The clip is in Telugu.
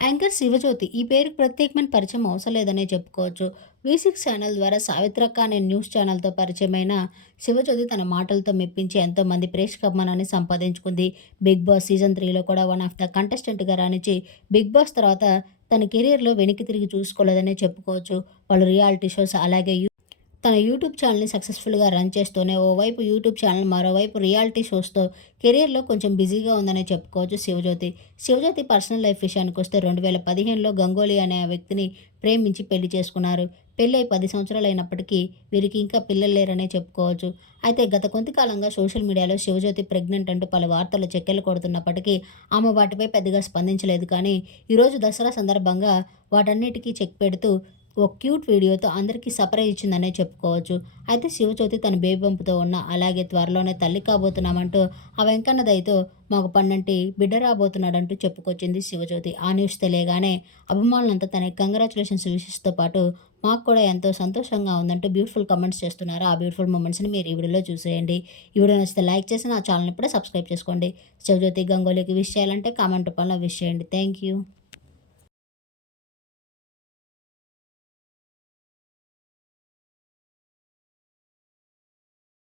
యాంకర్ శివజ్యోతి ఈ పేరుకి ప్రత్యేకమైన పరిచయం అవసరం లేదనే చెప్పుకోవచ్చు. వి6 ఛానల్ ద్వారా సావిత్రక్క అనే న్యూస్ ఛానల్‌తో పరిచయమైన శివజ్యోతి తన మాటలతో మెప్పించి ఎంతోమంది ప్రేక్షకాభిమానాన్ని సంపాదించుకుంది. 'బిగ్ బాస్' సీజన్ 3లో కూడా వన్ ఆఫ్ ద కంటెస్టెంట్‌గా రాణించి 'బిగ్ బాస్' తర్వాత తన కెరియర్‌లో వెనక్కి తిరిగి చూసుకోలేదనే చెప్పుకోవచ్చు. పలు రియాలిటీ షోస్ అలాగే తన యూట్యూబ్ ఛానల్‌ని సక్సెస్‌ఫుల్‌గా రన్ చేస్తూనే ఓవైపు యూట్యూబ్ ఛానల్, మరోవైపు రియాలిటీ షోస్‌తో కెరియర్‌లో కొంచెం బిజీగా ఉందనే చెప్పుకోవచ్చు శివజ్యోతి. శివజ్యోతి పర్సనల్ లైఫ్ విషయానికొస్తే 2015లో గంగోలీ అనే వ్యక్తిని ప్రేమించి పెళ్లి చేసుకున్నారు. పెళ్లై 10 సంవత్సరాలైనప్పటికీ వీరికి ఇంకా పిల్లలు లేరనే చెప్పుకోవచ్చు. అయితే గత కొంతకాలంగా సోషల్ మీడియాలో శివజ్యోతి ప్రెగ్నెంట్ అంటూ పలు వార్తలు చక్కర్లు కొడుతున్నప్పటికీ ఆమె వాటిపై పెద్దగా స్పందించలేదు. కానీ ఈరోజు దసరా సందర్భంగా వాటన్నిటికీ చెక్ పెడుతూ ఓ క్యూట్ వీడియోతో అందరికీ సర్ప్రైజ్ ఇచ్చిందనే చెప్పుకోవచ్చు. అయితే శివజ్యోతి తన బేబీ బంప్‌తో ఉన్న, అలాగే త్వరలోనే తల్లి కాబోతున్నామంటూ ఆ వెంకన్న దయతో మాకు పన్నంటి బిడ్డ రాబోతున్నాడంటూ చెప్పుకొచ్చింది శివజ్యోతి. ఆ న్యూస్ తెలియగానే అభిమానులంతా తనకి కంగ్రాచ్యులేషన్స్ విషెస్‌తో పాటు మాకు కూడా ఎంతో సంతోషంగా ఉందంటూ బ్యూటిఫుల్ కామెంట్స్ చేస్తున్నారు. ఆ బ్యూటిఫుల్ మూమెంట్స్‌ని మీరు ఈ వీడియోలో చూసేయండి. ఈ వీడియో నచ్చితే లైక్ చేసి నా ఛానల్‌ని ఇప్పుడే సబ్స్క్రైబ్ చేసుకోండి. శివజ్యోతి గంగోలీకి విష్ చేయాలంటే కామెంట్ రూపంలో విష్ చేయండి. Thank you.